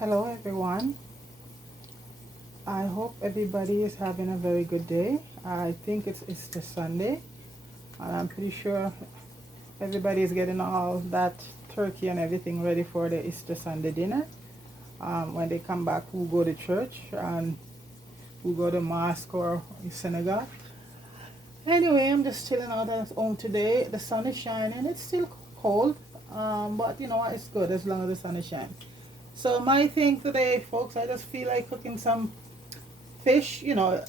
Hello everyone. I hope everybody is having a very good day. I think it's Easter Sunday, and I'm pretty sure everybody is getting all that turkey and everything ready for the Easter Sunday dinner. When they come back, who go to church and who go to mosque or synagogue. Anyway, I'm just chilling out at home today. The sun is shining. It's still cold, but you know what? It's good as long as the sun is shining. So my thing today, folks, I just feel like cooking some fish.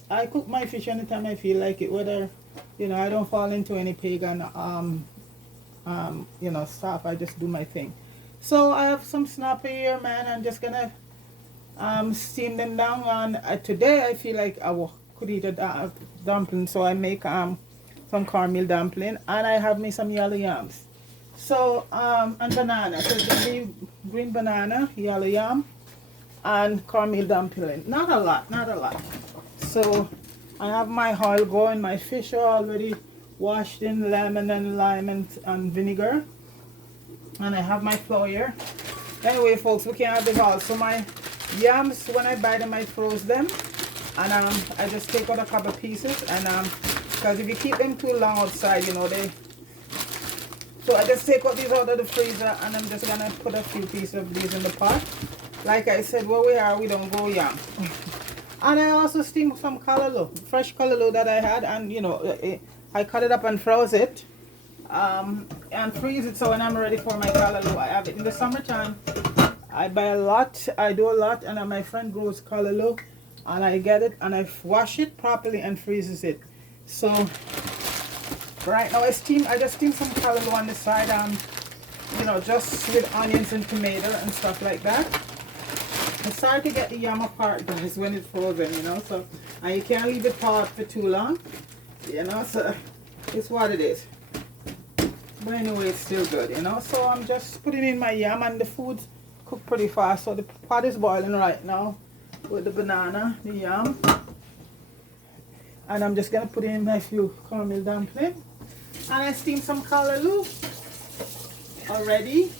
I cook my fish anytime I feel like it, whether, I don't fall into any pagan, stuff. I just do my thing. So I have some snapper here, man. I'm just gonna steam them down. And today I feel like could eat a dumpling, so I make some cornmeal dumpling, and I have me some yellow yams. So and banana. So it's gonna be green banana, yellow yam, and cornmeal dumpling. Not a lot, not a lot. So I have my oil going. My fish are already washed in lemon and lime and vinegar, and I have my flour here. Anyway, folks, we can have it all. So my yams, when I buy them, I froze them, and I just take out a couple pieces, and because if you keep them too long outside, they. So I just take out these out of the freezer, and I'm just gonna put a few pieces of these in the pot. Like I said, where we don't go yam. And I also steam some callaloo, fresh callaloo that I had, and I cut it up and froze it, and freeze it. So when I'm ready for my callaloo, I have it. In the summertime, I buy a lot. I do a lot, and my friend grows callaloo, and I get it and I wash it properly and freezes it. So right now I just steam some callaloo on the side, just with onions and tomato and stuff like that. It's hard to get the yam apart, guys, when it's frozen, so and you can't leave it thawed for too long, so it's what it is. But anyway, it's still good, so I'm just putting in my yam, and the food's cooked pretty fast. So the pot is boiling right now with the banana, the yam, and I'm just gonna put in my few cornmeal dumplings. And I steamed some callaloo already.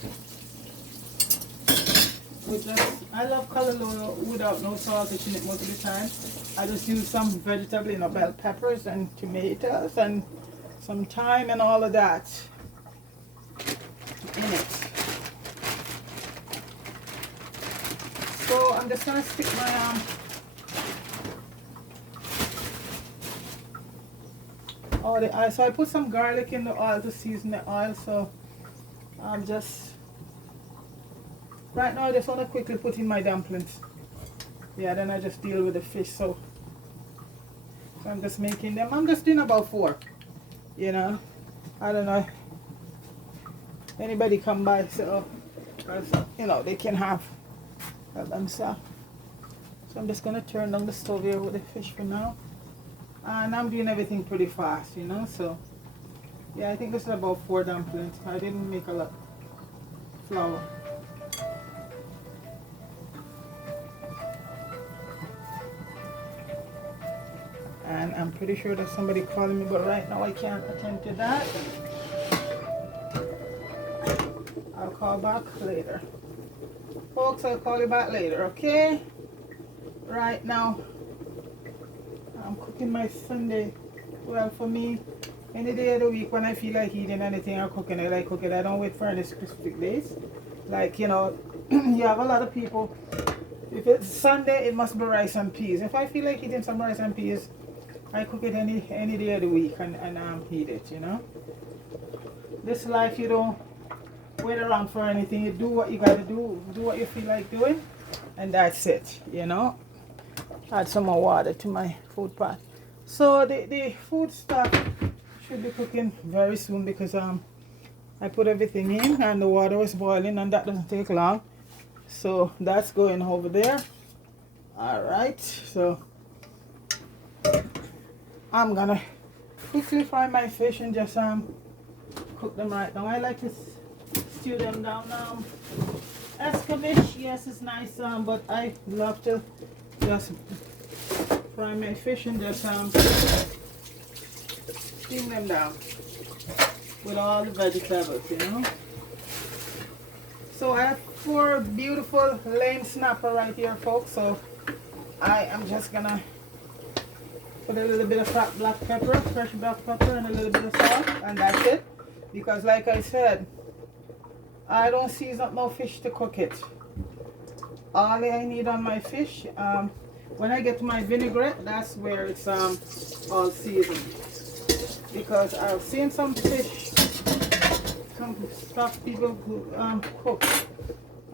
I love callaloo without no sausage in it most of the time. I just use some vegetable, bell peppers and tomatoes and some thyme and all of that in it. So I'm just gonna stick my the oil. So I put some garlic in the oil to season the oil. So I'm just right now I just want to quickly put in my dumplings. Yeah, then I just deal with the fish. So I'm just making them. I'm just doing about 4. I don't know. Anybody come by, so they can have themselves. So I'm just gonna turn on the stove here with the fish for now. And I'm doing everything pretty fast, so yeah, I think this is about 4 dumplings. I didn't make a lot of flour. And I'm pretty sure there's somebody calling me, but right now I can't attend to that. I'll call back later. Folks, I'll call you back later, okay? Right now I'm cooking my Sunday. Well, for me, any day of the week when I feel like eating anything or cooking, I like cooking. I don't wait for any specific days. Like, you have a lot of people. If it's Sunday, it must be rice and peas. If I feel like eating some rice and peas, I cook it any day of the week and eat it, This life, you don't wait around for anything. You do what you gotta do what you feel like doing, and that's it, Add some more water to my food pot. So the food stuff should be cooking very soon, because I put everything in and the water was boiling, and that doesn't take long. So that's going over there. Alright, so I'm gonna quickly fry my fish and just cook them right now. I like to stew them down. Escabeche, yes, it's nice, but I love to just fry my fish and just steam them down with all the vegetables, So I have 4 beautiful lane snapper right here, folks. So I am just gonna put a little bit of black pepper, fresh black pepper, and a little bit of salt, and that's it. Because like I said, I don't season up no fish to cook it. All I need on my fish, when I get to my vinaigrette, that's where it's all seasoned. Because I've seen some fish, some stuff people cook,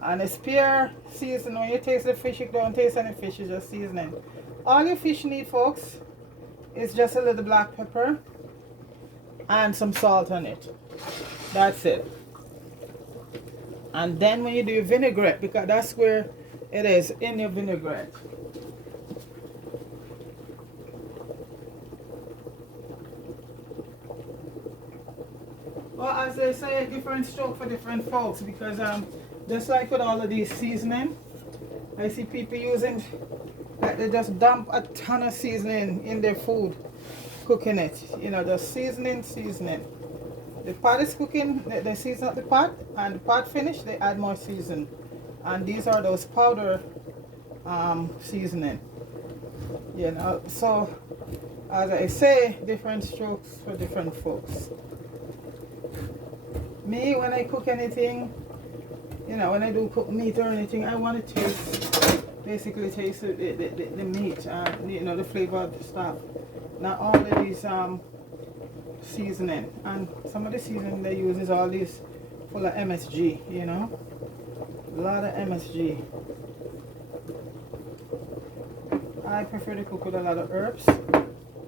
and it's pure seasoning. When you taste the fish, you don't taste any fish, it's just seasoning. All your fish need, folks, is just a little black pepper and some salt on it. That's it. And then when you do your vinaigrette, because that's where it is, in your vinaigrette. Well, as they say, a different stroke for different folks, because just like with all of these seasoning, I see people using, like they just dump a ton of seasoning in their food, cooking it. You know, just seasoning. The pot is cooking, they season up the pot, and the pot finished, they add more season. And these are those powder seasoning. You know, so as I say, different strokes for different folks. Me, when I cook anything, you know, when I do cook meat or anything, I want to taste, basically taste the meat, you know, the flavor of the stuff. Not all of these seasoning. And some of the seasoning they use is all these full of MSG, you know. A lot of MSG. I prefer to cook with a lot of herbs.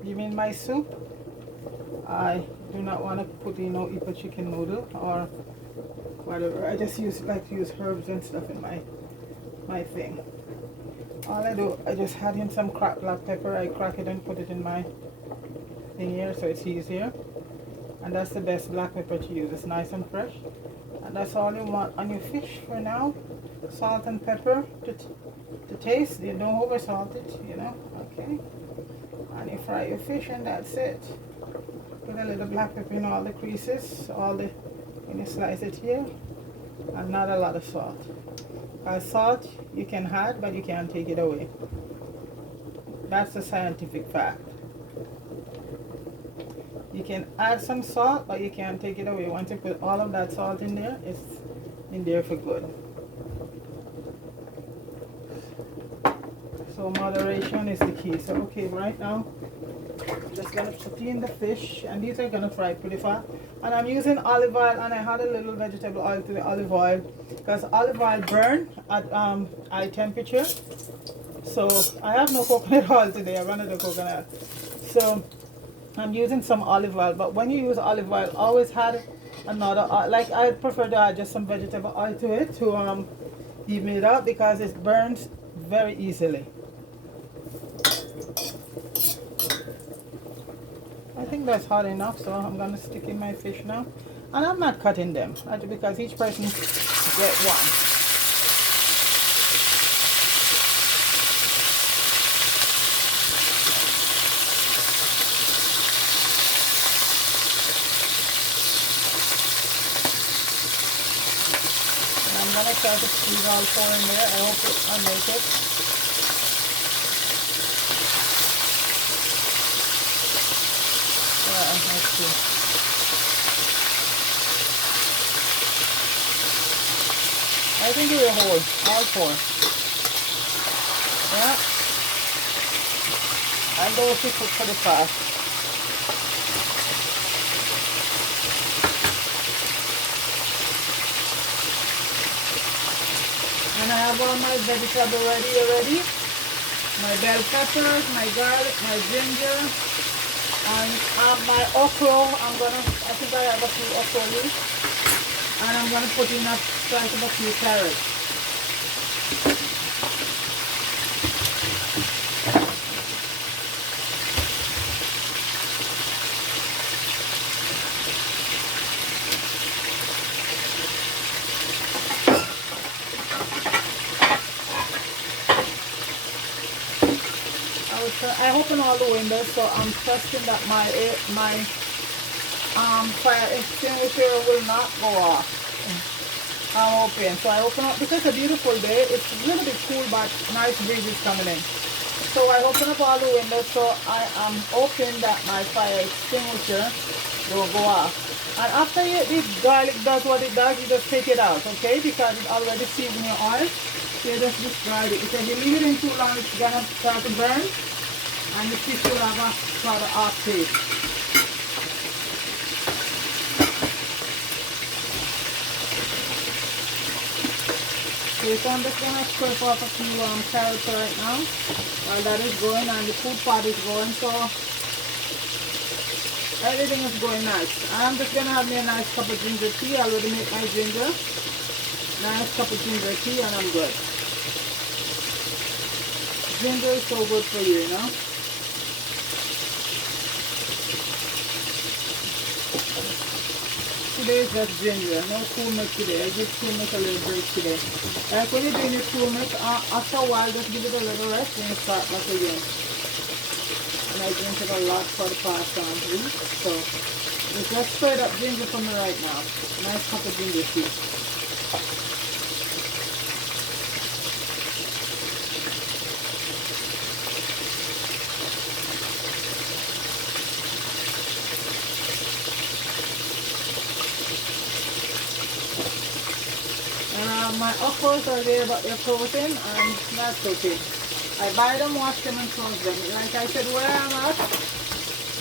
Even in my soup, I do not want to put, you know, a chicken noodle or whatever. I just like to use herbs and stuff in my thing. All I do, I just add in some cracked black pepper. I crack it and put it in my thing here so it's easier. And that's the best black pepper to use. It's nice and fresh. And that's all you want on your fish for now. Salt and pepper to taste. You don't over salt it, you know. Okay. And you fry your fish and that's it. Put a little black pepper in all the creases, when you slice it here. And not a lot of salt. Salt you can add, but you can't take it away. That's a scientific fact. You can add some salt, but you can't take it away. Once you put all of that salt in there, it's in there for good. So moderation is the key. So okay, right now, I'm just gonna put in the fish, and these are gonna fry pretty fast. And I'm using olive oil, and I had a little vegetable oil to the olive oil, because olive oil burn at high temperature. So I have no coconut oil today. I ran out of coconut. So I'm using some olive oil, but when you use olive oil, always add another oil. Like I prefer to add just some vegetable oil to it to even it out, because it burns very easily. I think that's hot enough, so I'm gonna stick in my fish now, and I'm not cutting them because each person get one. I'm gonna try to squeeze all 4 in there. I hope I make it. Let's see. I think it will hold all 4. Yeah. And those will cook pretty fast. And I have all my vegetables ready already. My bell peppers, my garlic, my ginger, and my okra. I think I have a few okra leaves. And I'm gonna put in a slice of a few carrots. I open all the windows, so I'm trusting that my fire extinguisher will not go off. I'm open. So I open up because it's a beautiful day. It's a little bit cool, but nice breeze is coming in. So I open up all the windows, so I am hoping that my fire extinguisher will go off. And after the garlic does what it does, you just take it out, okay? Because it's already seasoned your oil. So you just discard it. Because if you leave it in too long, it's gonna start to burn, and the fish will have a sort of off taste. So I'm just gonna scrape off a few carrots right now while that is going, and the food pot is going, so everything is going nice. I'm just gonna have me a nice cup of ginger tea. I already make my ginger. Nice cup of ginger tea, and I'm good. Ginger is so good for you, you know. Today is just ginger, no cool milk today. I give cool milk a little break today. Like when you're doing your cool milk, after a while, just give it a little rest and you start back again. And I drink it a lot for the past week, so just spread up ginger for me right now. Nice cup of ginger tea. My okras are there, but they're frozen, and that's okay. I buy them, wash them, and close them. Like I said, where I'm at,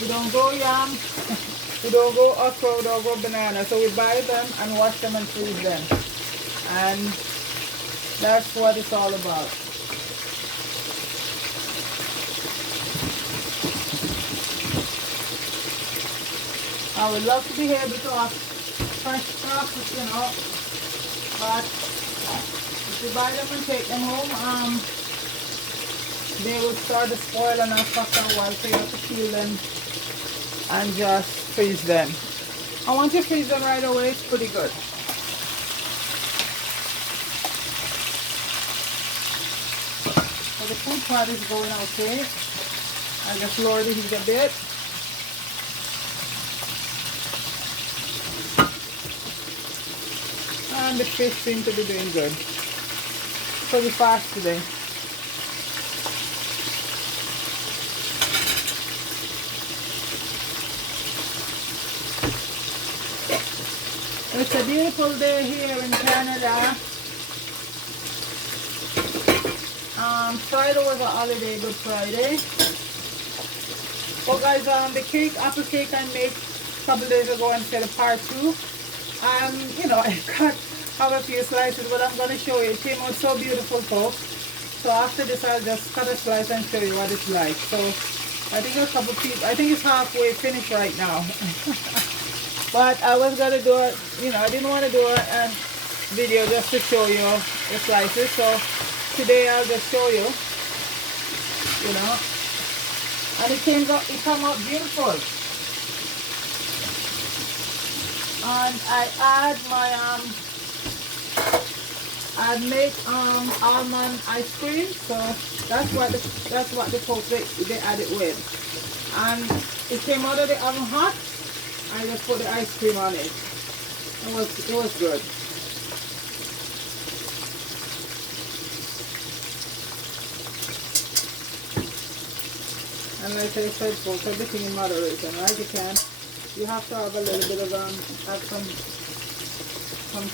we don't grow yam, we don't grow okra, we don't grow banana. So we buy them and wash them and freeze them. And that's what it's all about. I would love to be able to have fresh crops, you know, but if you buy them and take them home, they will start to spoil and after a while, so you have to peel them and just freeze them. And once you freeze them right away, it's pretty good. So the food pot is going okay. I just lower the heat a bit. And the fish seem to be doing good. Pretty fast today. It's a beautiful day here in Canada. Friday was a holiday, Good Friday. Oh guys, the cake, apple cake I made a couple days ago instead of part 2. You know, I cut have a few slices, but I'm going to show you. It came out so beautiful, folks. So after this, I'll just cut a slice and show you what it's like. So I think a couple people, I think it's halfway finished right now. But I was going to do it, you know, I didn't want to do a video just to show you the slices. So today I'll just show you, you know. And it came out beautiful. And I add my I make almond ice cream, so that's what the folks they add it with. And it came out of the oven hot. I just put the ice cream on it. It was good. And like I said, folks, everything in moderation, right? You have to have a little bit of have some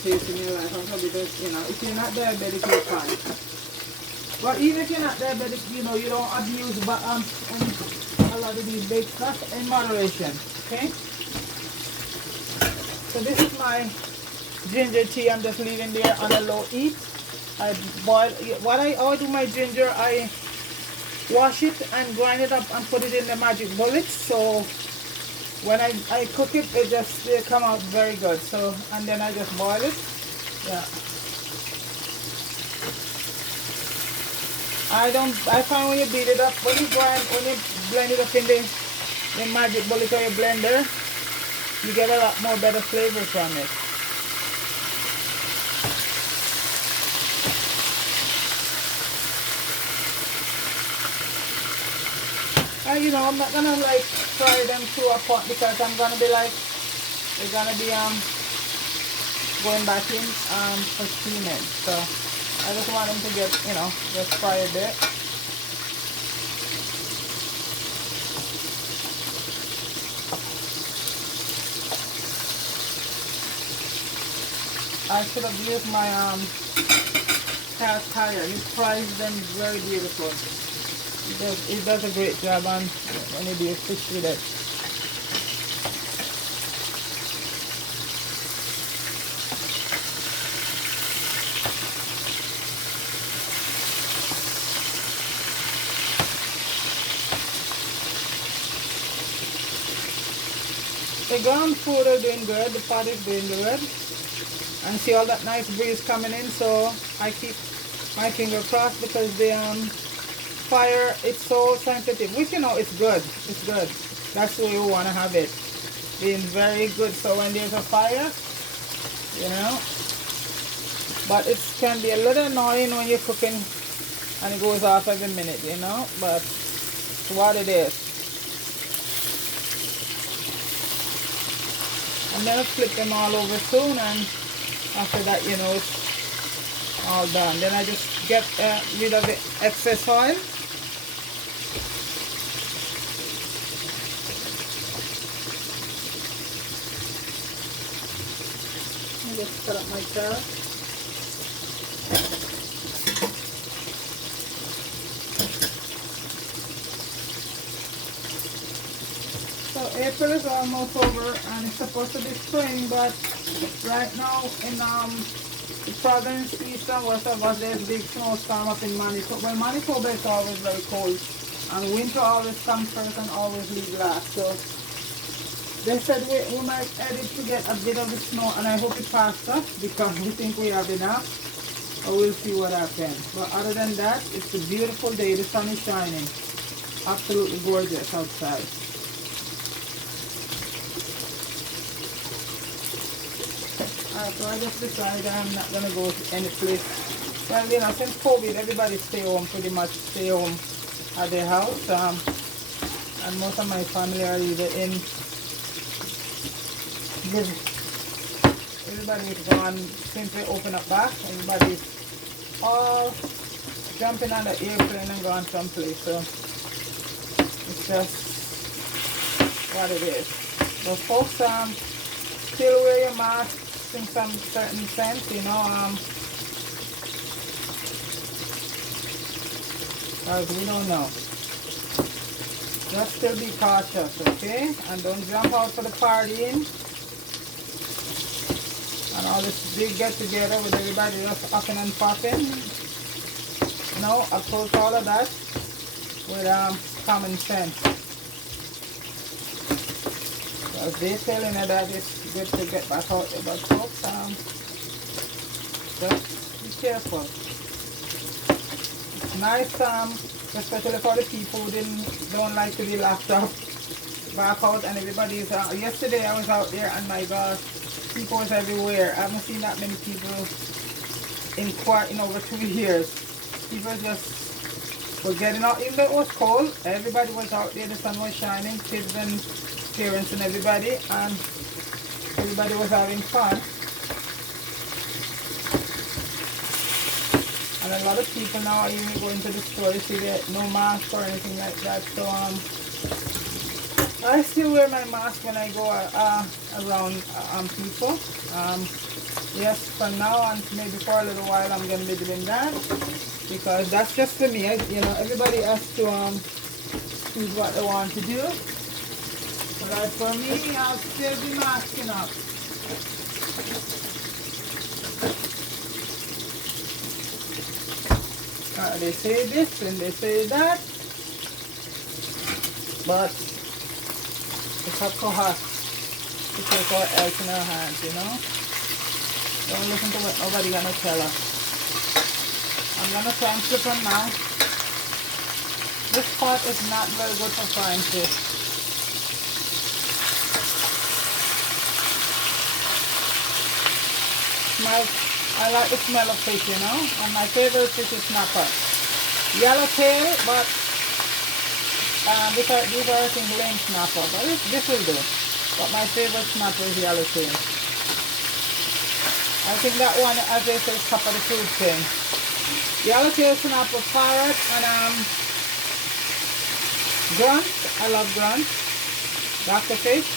taste in your life. Because, you know, if you're not diabetic, you're fine. But even if you're not diabetic, you know, you don't abuse but a lot of these baked stuff in moderation. Okay? So this is my ginger tea. I'm just leaving there on a low heat. I boil. How I do my ginger, I wash it and grind it up and put it in the magic bullets. So when I cook it, they come out very good. So, and then I just boil it. Yeah. I find when you beat it up, when you blend it up in the magic bullet or your blender, you get a lot more better flavor from it. You know, I'm not gonna like fry them to a pot because I'm gonna be like, they're gonna be going back in for steaming. So I just want them to get, you know, just fry a bit. I should have used my cast iron. It fries them very beautiful. It does a great job on when you do your fish with it. The ground food are doing good, the pot is doing good. And see all that nice breeze coming in, so I keep my finger crossed because the fire, it's so sensitive, which, you know, it's good. It's good. That's the way we want to have it. Being very good. So when there's a fire, you know, but it can be a little annoying when you're cooking and it goes off every minute, you know, but it's what it is. I'm gonna flip them all over soon, and after that, you know, it's all done. Then I just get rid of the excess oil. Let me just cut up my carrot. So April is almost over and it's supposed to be spring, but right now in the province east and west of us there's big snowstorm up in Manitoba. Well, Manitoba is always very cold and winter always comes first and always leaves last. So they said we might edit to get a bit of the snow, and I hope it faster because we think we have enough. Or we'll see what happens. But other than that, it's a beautiful day. The sun is shining. Absolutely gorgeous outside. Alright, so I just decided I'm not going to go to any place. Well, you know, since COVID, everybody stay home, pretty much stay home at their house. And most of my family are either in, everybody is gone since they open up back. Everybody's all jumping on the airplane and gone someplace. So it's just what it is. But folks, still wear your mask in some certain sense, you know, because we don't know. Just still be cautious, okay? And don't jump out for the partying and all this big get together with everybody just upping and popping. No, approach all of that with common sense. Because they're telling you that it's good to get back out there, but folks, just be careful. It's nice, especially for the people who don't like to be locked up back out, and everybody's yesterday I was out there and my gosh, people was everywhere. I haven't seen that many people in over 2 years. People just were getting out, even though it was cold, everybody was out there, the sun was shining, kids and parents and everybody, and everybody was having fun. And a lot of people now are even going to the store, you see that no mask or anything like that. So I still wear my mask when I go around people. Yes, for now and maybe for a little while I'm going to be doing that, because that's just for me. You know, everybody has to choose what they want to do. But for me, I'll still be masking up. They say this and they say that, but it's up to us to take our health in our hands, you know. Don't listen to what nobody gonna tell us. I'm gonna try and flip them now. This pot is not very good for frying fish. I like the smell of fish, you know, and my favorite fish is snapper. Yellowtail, but these are I think lame snapper, but this will do. But my favorite snapper is yellowtail. I think that one, as they say, top of the food chain. Yellowtail snapper, parrot, and grunt. I love grunt. Dr. Fish.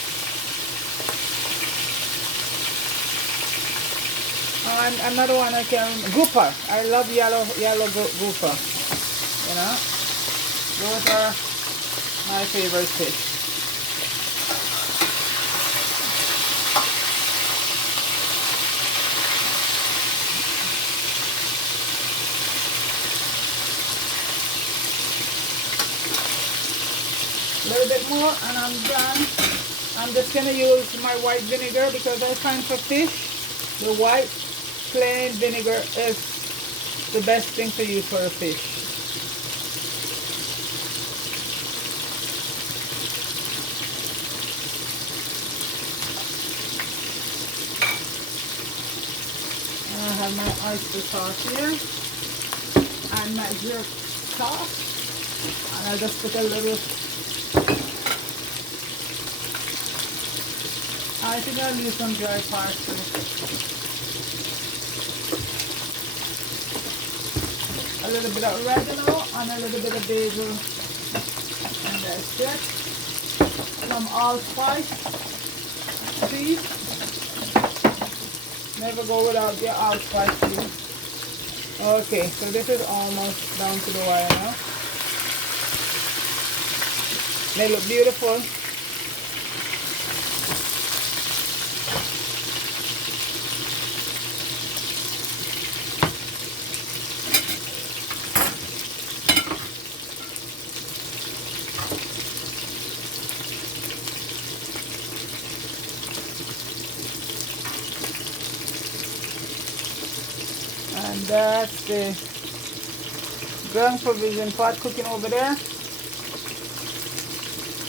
And another one I can, grouper. I love yellow grouper. You know, those are my favorite fish. A little bit more and I'm done. I'm just gonna use my white vinegar because I find for fish, the white plain vinegar is the best thing to use for a fish. And I have my oyster sauce here and my jerk sauce. And I'll just put a little, I think I'll use some dry parsley. A little bit of oregano and a little bit of basil. And that's it. Some allspice seeds. Never go without your allspice seeds. Okay, so this is almost down to the wire now. They look beautiful. And that's the ground provision pot cooking over there.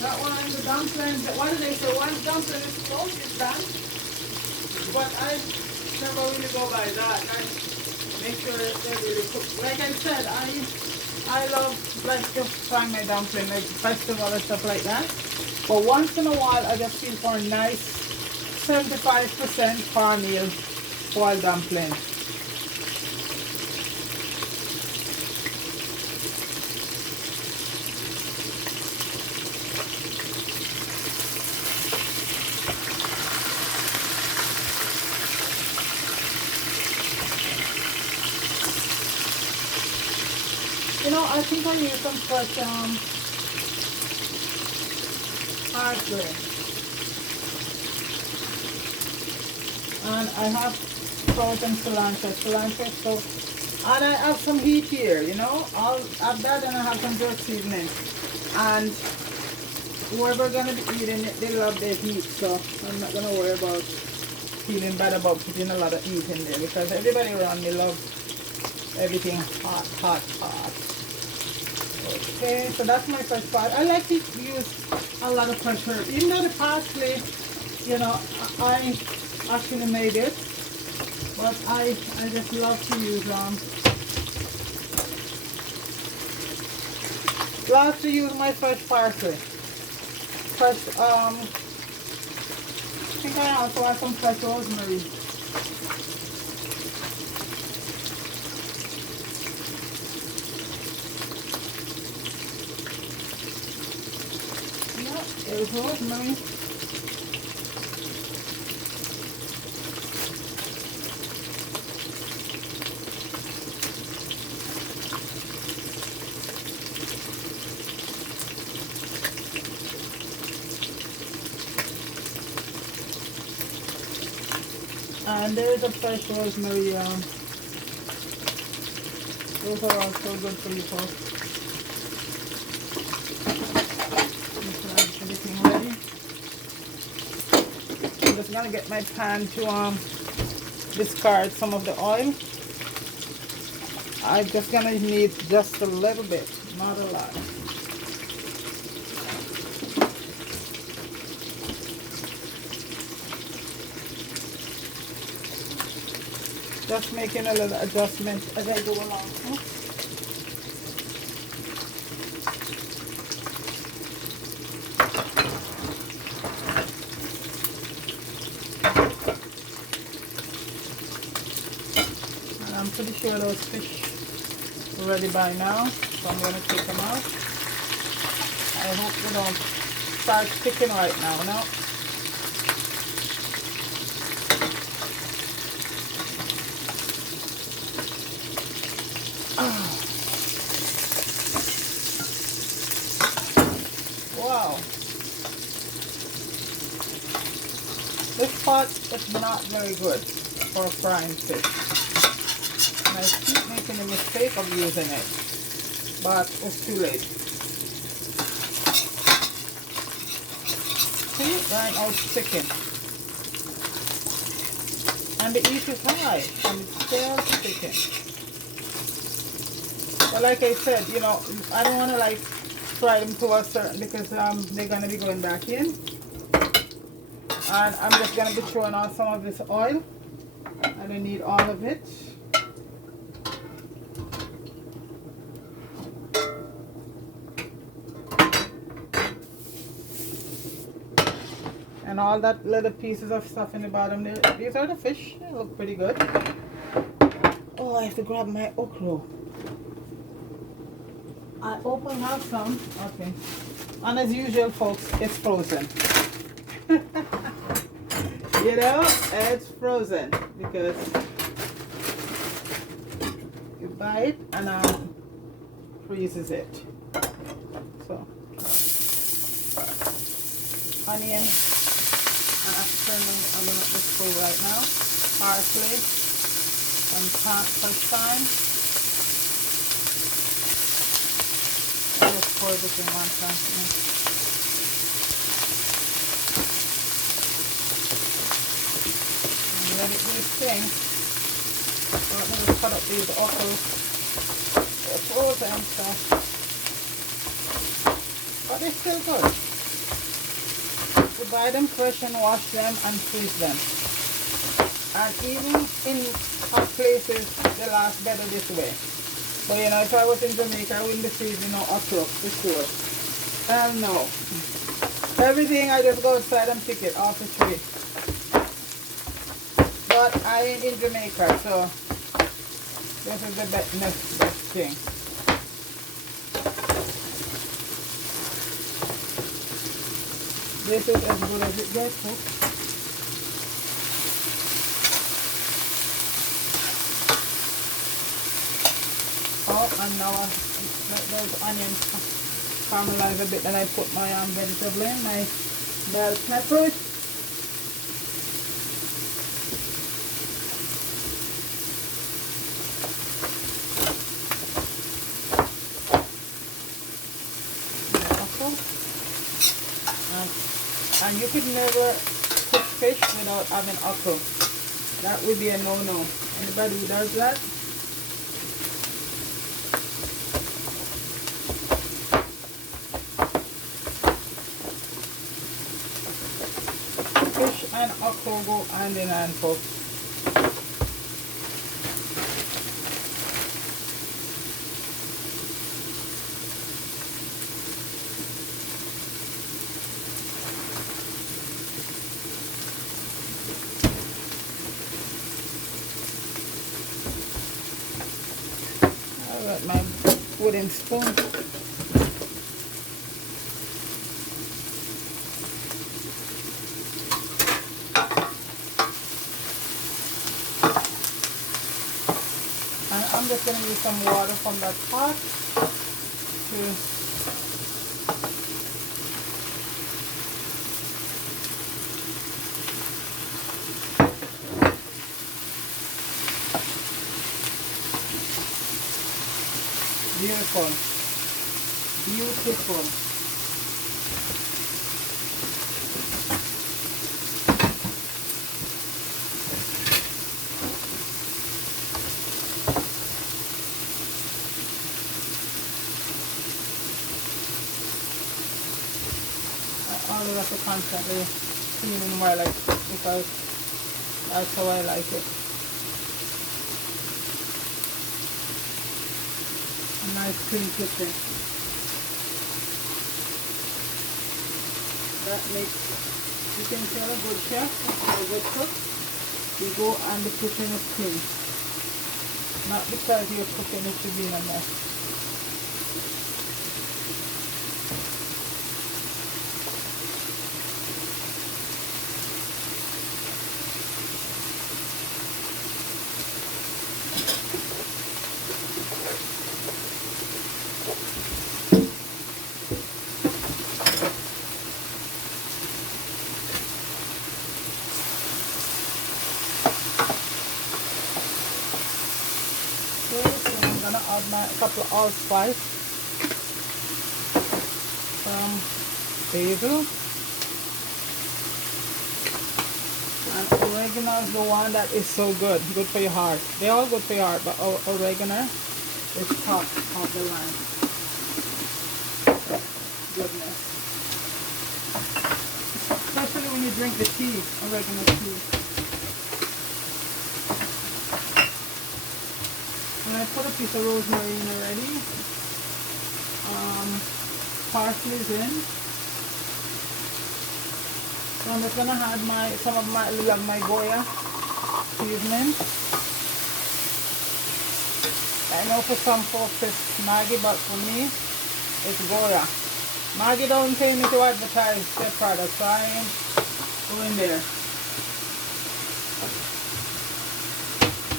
That one, the dumplings, what do they say? One dumpling is closed, it's done. But I never really go by that. I make sure they're really cooked. Like I said, I love like to fry my dumpling, like festival and stuff like that. But once in a while, I just feel for a nice 75% cornmeal boiled dumpling. You know, I think I use some fresh parsley. And I have frozen cilantro, so, and I have some heat here, you know. I'll have that and I have some jerk seasoning. And whoever gonna be eating it, they love their heat, so I'm not gonna worry about feeling bad about putting a lot of heat in there because everybody around me loves everything hot, hot, hot. Okay, so that's my first part. I like to use a lot of fresh herb. Even though the parsley, you know, I actually made it, but I just love to use my fresh parsley. Fresh I think I also have some fresh rosemary. There's rosemary. And there's a fresh rosemary. Those are also good for you folks. Everything ready. I'm just gonna get my pan to discard some of the oil. I'm just gonna need just a little bit, not a lot. Just making a little adjustment as I go along. pretty sure those fish are ready by now, so I'm going to take them out. I hope they don't start sticking right now, no? Wow. This pot is not very good for frying fish. And I keep making the mistake of using it, but it's too late. See, right now it's sticking. And the heat is high, and it's still sticking. But like I said, you know, I don't want to like fry them to a certain, because they're going to be going back in. And I'm just going to be throwing out some of this oil. I don't need all of it. And all that little pieces of stuff in the bottom there. These are the fish. They look pretty good. Oh, I have to grab my okra. I open have some. Okay. And as usual, folks, it's frozen. You know, it's frozen because you buy it and freezes it. So, onion, and I'm turning a little bit full right now. Parsley, some fresh thyme. Just pour this in one time. Let it do its thing. So I'm going to cut up these okras. They're frozen, so. But they're still good. You buy them fresh and wash them and freeze them. And even in hot places, they last better this way. But you know, if I was in Jamaica, I wouldn't be freezing no okra for sure. Hell no. Everything I just go outside and pick it off the tree. But I ain't in Jamaica, so this is the best thing. This is as good as it gets, folks. Oh, and now I let those onions caramelize a bit, and I put my vegetable in, my bell peppers. And you could never cook fish without having okra. That would be a no-no. Anybody who does that? Fish and okra go hand in hand, folks. My wooden spoon. And I'm just going to use some water from that pot to beautiful, beautiful. I always have to constantly cleaning while I cook because that's how I like it. Nice clean kitchen. That makes you can tell a good chef or a good cook. You go and the kitchen is clean. not because you're cooking it to be in a mess. Okay, so I'm gonna add my couple of allspice, some basil, and oregano is the one that is so good for your heart. They're all good for your heart, but oregano is top of the line. Goodness. Especially when you drink the tea, oregano tea. When I put a piece of rosemary in already, parsley is in. So I'm just gonna add some of my Goya seasoning. I know for some folks it's Maggi, but for me it's Goya. Maggi don't pay me to advertise their products, so I ain't going there.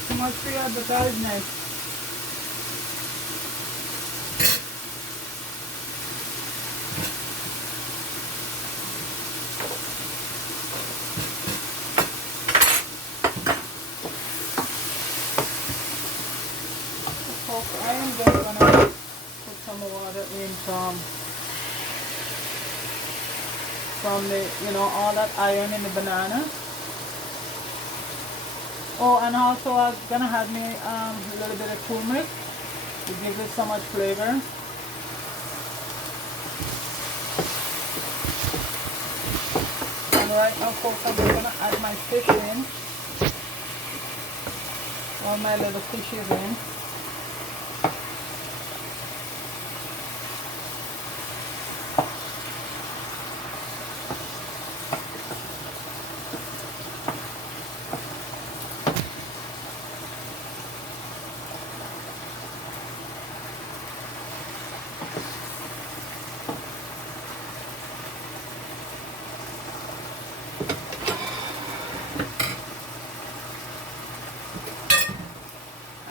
Too much free advertisement. I am just gonna put some water in from the, all that iron in the banana. Oh, and also I'm gonna add me a little bit of turmeric to give it so much flavor. And right now, folks, I'm just gonna add my fish in. All my little fishes in.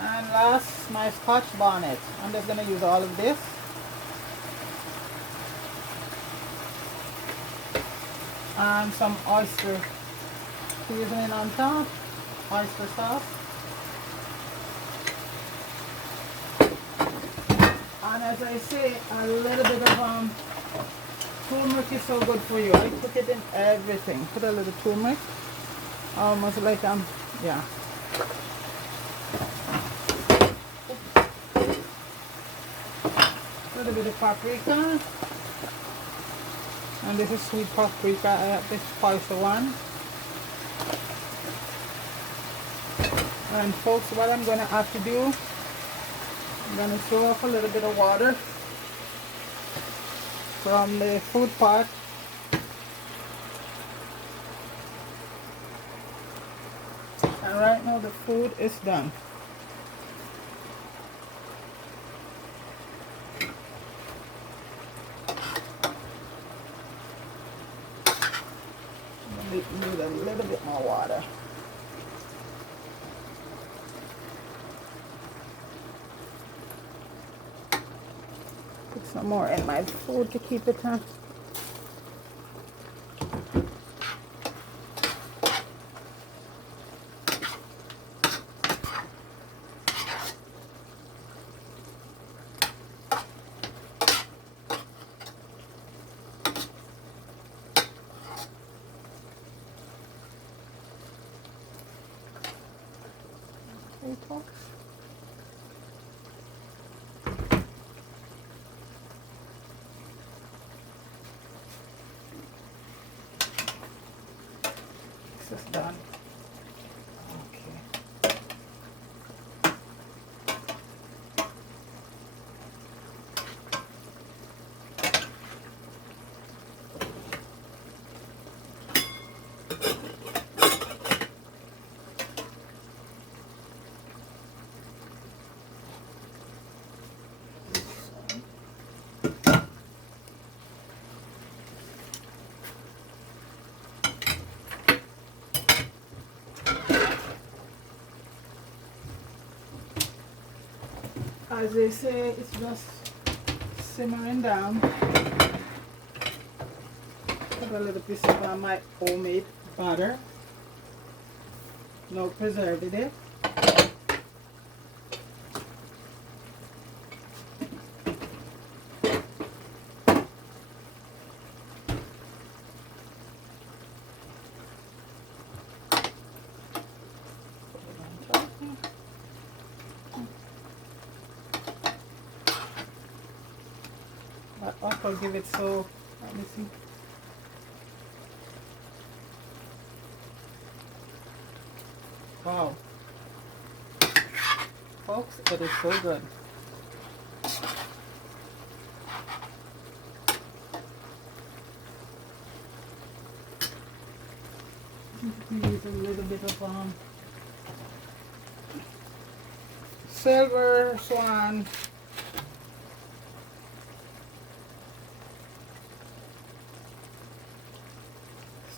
And last, my Scotch bonnet. I'm just going to use all of this. And some oyster seasoning on top, oyster sauce. And as I say, a little bit of turmeric is so good for you. I put it in everything. Put a little turmeric, almost like yeah. A little bit of paprika. And this is sweet paprika. I have this spicy one. And folks, what I'm going to have to do, I'm going to throw off a little bit of water from the food pot. And right now the food is done. Need a little bit more water. Put some more in my food to keep it on. Folks. This is done. Okay. as they say, it's just simmering down. Put a little piece of my homemade butter. No preservative. That okra give it so, let me see. Wow. Folks, it is so good. Use a little bit of silver swan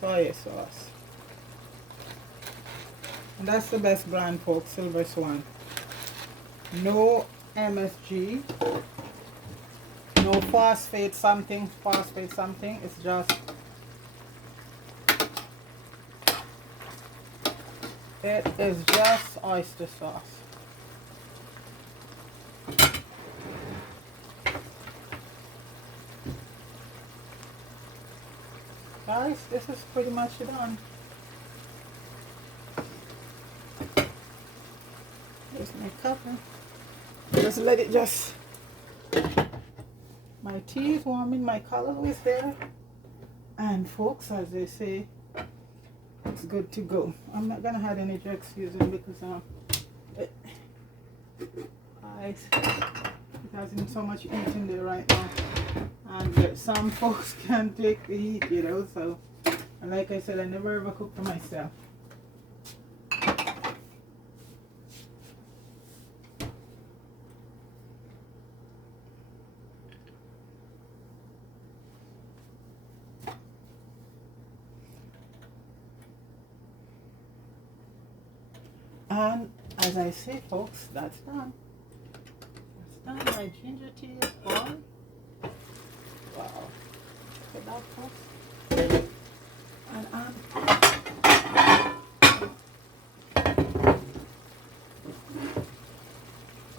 soy sauce. And that's the best brand, folks, Silver Swan. No MSG, no phosphate something, it's just, it is just oyster sauce. Guys, this is pretty much done. There's my cover. Just let it just, my tea is warming, my color is there. And folks, as they say, it's good to go. I'm not gonna have any jerk season because it hasn't so much heat in there right now. And some folks can't take the heat, you know, so, and like I said, I never ever cook for myself. And as I say, folks, that's done. That's done. My ginger tea is gone. Wow. Look at that, folks. And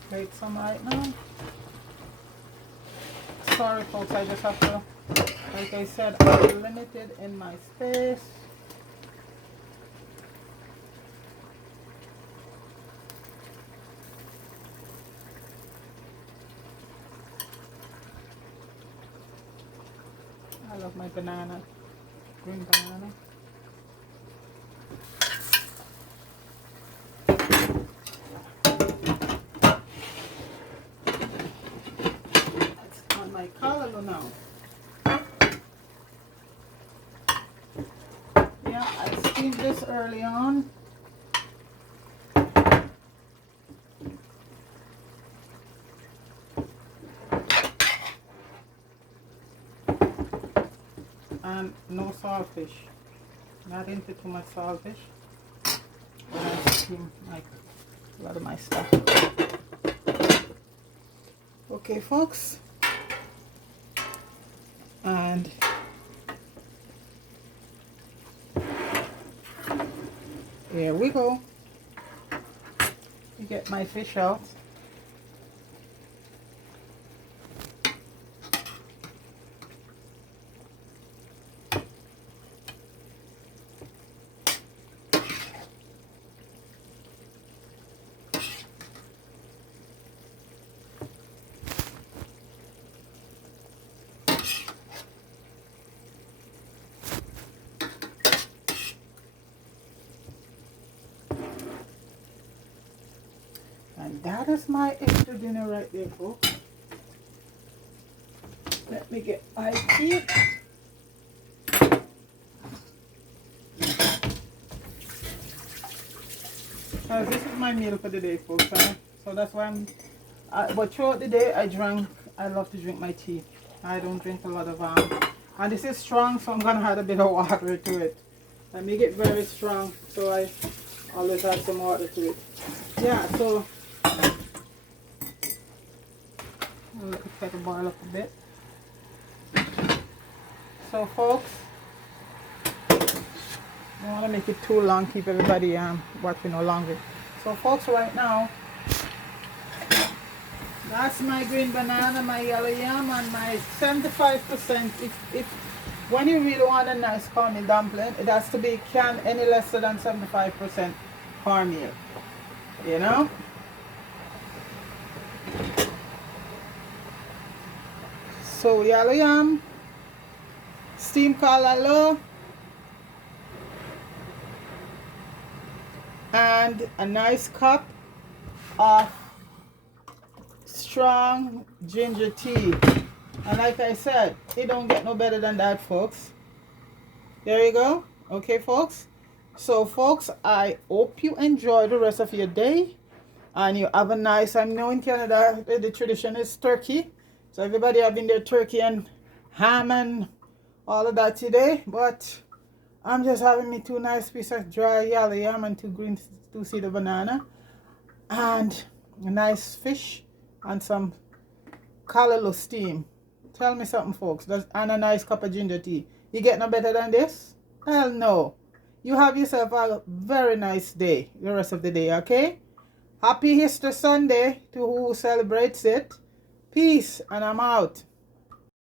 make some right now. Sorry, folks, I just have to, like I said, I'm limited in my space. I love my banana, green banana. It's on my callaloo now. Yeah, I steamed this early on. And no saltfish, not into too much saltfish when I steam like a lot of my stuff. Okay, folks, and here we go. Get my fish out. And that is my extra dinner right there, folks. Let me get my tea. This is my meal for the day, folks. So that's why but throughout the day, I love to drink my tea. I don't drink a lot of, and this is strong, so I'm going to add a bit of water to it. Let me get very strong, so I always add some water to it. Yeah, so Let the kettle boil up a bit. So folks, I don't want to make it too long, keep everybody watching no longer. So folks, right now, that's my green banana, my yellow yam, and my 75%. If when you really want a nice cornmeal dumpling, it has to be can't any lesser than 75% cornmeal. You know? So yellow yam, steam callaloo, and a nice cup of strong ginger tea. And like I said, it don't get no better than that, folks. There you go. Okay, folks. So folks, I hope you enjoy the rest of your day and you have a nice, I know in Canada the tradition is turkey, so everybody having their turkey and ham and all of that today, but I'm just having me 2 nice pieces of dry yellow yam and 2 seed of banana and a nice fish and some callaloo steam. Tell me something, folks. And a nice cup of ginger tea. You get no better than this? Hell no. You have yourself a very nice day, the rest of the day, okay? Happy Easter Sunday to who celebrates it. Peace, and I'm out.